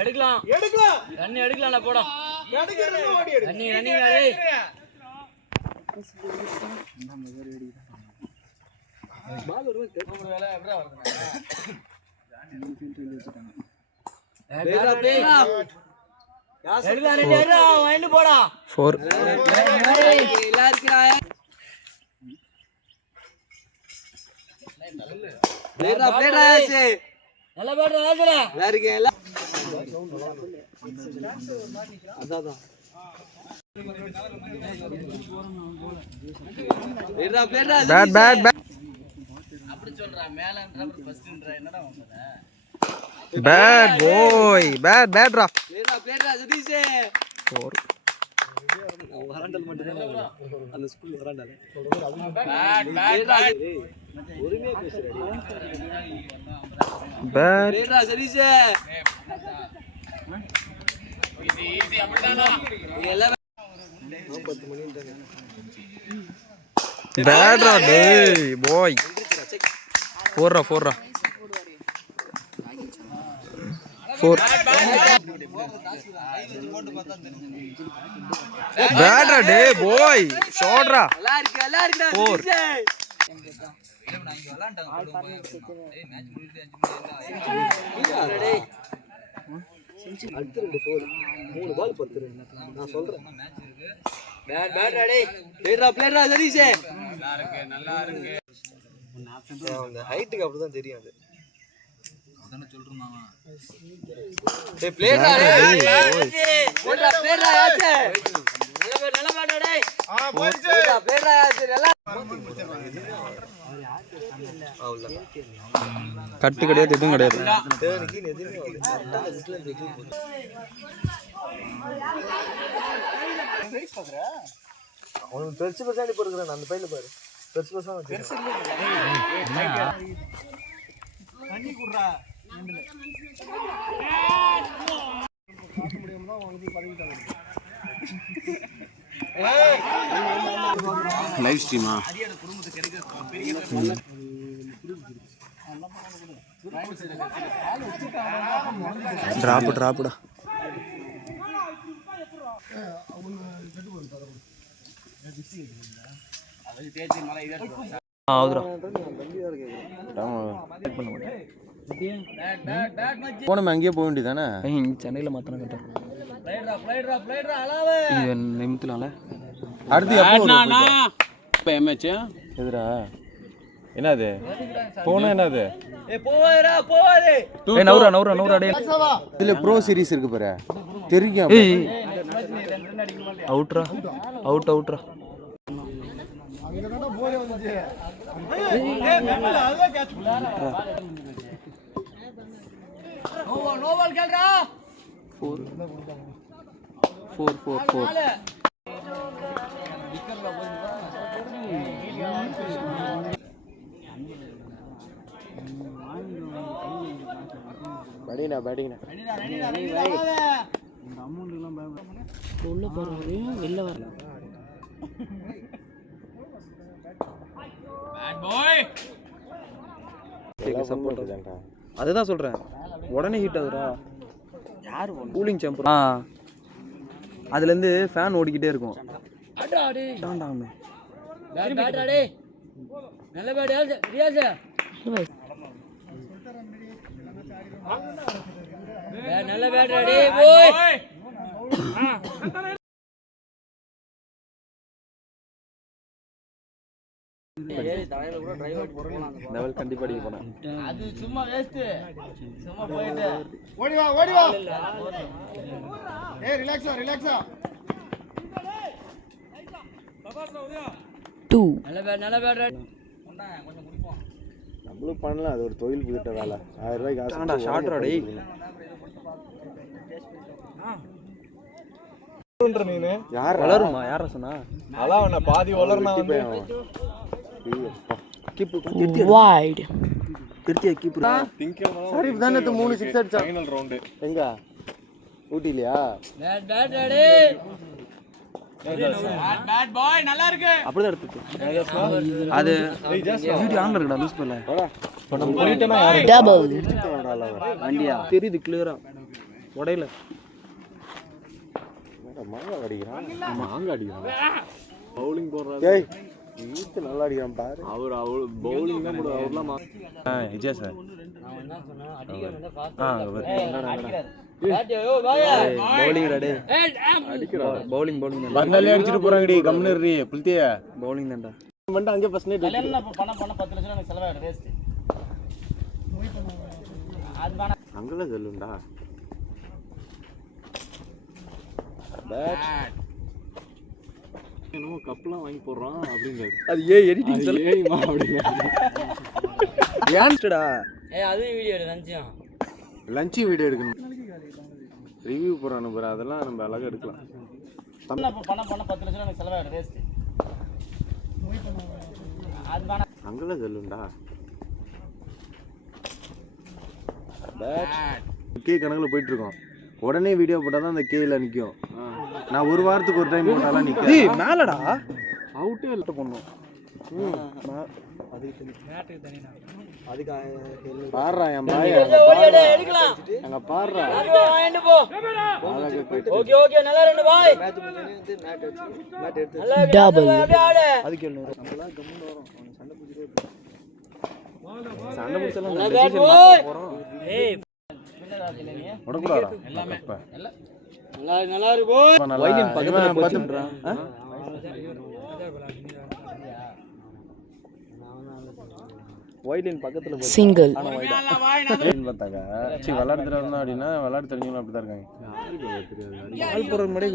எடுக்கலாம் தண்ணி எடுக்கலாம் போடா தண்ணி போடா நல்ல பேட் அப்படி சொல்றா மேலன்ற ஃபர்ஸ்ட்ன்ற என்னடா வந்தத பேட் பாய் பேட்ரா பிளேட்ரா சதீஷ் 4 வராண்டல் மட்டும் தான் அந்த ஸ்கூல் வராண்டல் பேட் ஒருமே பேசுறடி பேட் பிளேட்ரா சதீஷ் ஈஸி அப்படிதானா எல்லாம் 10 மணி தானே பேட்ரா டேய் பாய் 4 4 பேட்ரா டே பாய் ஷாட்ரா நல்லா இருக்குடா 4 அடுத்து 2 போல் 3 பால் படுத்துறேன் நான் சொல்றேன் பேட் ரெடி பிளேட்ரா சதீஷ் நல்லா இருக்கு அந்த ஹைட்டுக்கு அப்படிதான் தெரியும் அது அதானே சொல்றேன் மாமா டேய் பிளேட்ரா ஆச்சே நல்ல பேட் டேய் போச்சு பிளேட்ரா ஆச்சே நல்லா கட்டு கிடையாது எதுவும் கிடையாது அவனுக்கு பெருசு பெருசாடி போடுறான் அந்த பையில பாரு பெருசு பெருசா தண்ணி குடுறா லைவ் ஸ்ட்ரீமா டிராப்டா போனோம் அங்கேயே போக வேண்டியதானே சென்னையில் மாத்திரம் கட்டேன் நிமித்தலாம்ல அடுத்து எப்போ எம்ஏச்சு எதுரா என்னது போனா என்னது நவுரா இதுல ப்ரோ சீரிஸ் இருக்கு பாரு தெரியும் அவுட்ரா அவுட்ரா நோபால் கேள்றா 4 பேட்டிங்னா உள்ள போறாரு வெளில வரல பேட் பாய் சப்போர்ட் பண்றாங்க அதுதான் சொல்றேன் உடனே ஹீட் ஆகுறா யார் கூலிங் சேம்பர் அதுல இருந்து ஃபேன் ஓடிக்கிட்டே இருக்கும் அடாடே டாண்டாமே பேட் அடே நல்ல பேட் ரியாஸ் நல்ல பேட் ரெடி போய் லெவல் கண்டிப்பா அடிக்க போறேன் அது சும்மா வேஸ்ட் சும்மா போயிடு ஓடி வா ஏய் ரிலாக்ஸா 2 நல்ல பேட் கொஞ்சம் குடிப்போம் நம்மளும் பண்ணலாம் அது ஒரு தொழில் கிட்ட வேலை 1000 ரூபாய்க்கு ஆசைடா ஷார்ட்ரா டேய் நீனு யார் வளருமா யார சொன்னா அலாவன பாதி வளர்னா வந்து கீப் வைட் திருத்தியா கீப்பர் சரி தானே 3 6 அடிச்சா ஃபைனல் ரவுண்ட் எங்க ஊட்டிலையா அப்படிதான் எடுத்துச்சு அது வீடியோ ஆன்ல இருக்குடா லூஸ் பண்ணல வண்டியா தெரியுது கிளியரா உடையில மாங்க அடிக்கிறான் பவுலிங் போடுறாரு ஏய் ஈத்து நல்லா அடிக்கிறான் பாரு அவர் பவுலிங் தான் போடுவார் அவர்லாம் விஜய் சார் பவுலிங் டே அடிக்கிறான் பவுலிங் பந்தாலே அடிச்சிட்டு போறாங்கடி கம்னர்ரி புல்தியா பவுலிங் தான்டா வந்து அங்கே ஃபர்ஸ்ட் நைட் பணம் 10 லட்சம் எனக்கு செலவாயிடும் வேஸ்ட் அங்கல சொல்லுண்டா என்னமோ கப்லாம் வாங்கி போடுறான் அப்படிங்கிறாரு அது எடிட்டிங் சொல்ல ஏய்மா அப்படிங்கிறாரு ஏன்டா அது வீடியோ லஞ்சியம் லஞ்ச் வீடியோ எடுக்கணும் ரிவ்யூ போறானு பாரு அதெல்லாம் நம்ம அழகா எடுக்கலாம் பணம் 10 லட்சம் எனக்கு செலவாயிடும் வேஸ்ட் அங்கல சொல்லுண்டா கே கணக்குல போயிட்டு இருக்கோம் உடனே வீடியோ போட்டால் தான் அந்த கேல நிற்கும் நான் ஒரு வாரத்துக்கு ஒரு டைம் போட்டாலாம் நிற்கும் டேய் மேலடா அவுட்டே இல்லை பண்ணும் பாடுறா என் பாய் அங்க பாடுறா ஓகே நல்லா ரெண்டு பாய் அதுக்கு 700 நம்மளா கம்முன்னு வரோம் சண்டை பிடிச்சிட்டே சண்டை போறோம் உடக்கூடாதா நல்லா இருக்கும் வைலின் பக்கத்துல போச்சுன்றா வைலின் பக்கத்துல போச்சு சிங்கிள் ஆனா வைடா பார்த்தாக்கா விளையாடுறதா அப்படின்னா விளையாட தெரிஞ்சவங்க அப்படிதான் இருக்காங்க ஆள் போற முன்னாடி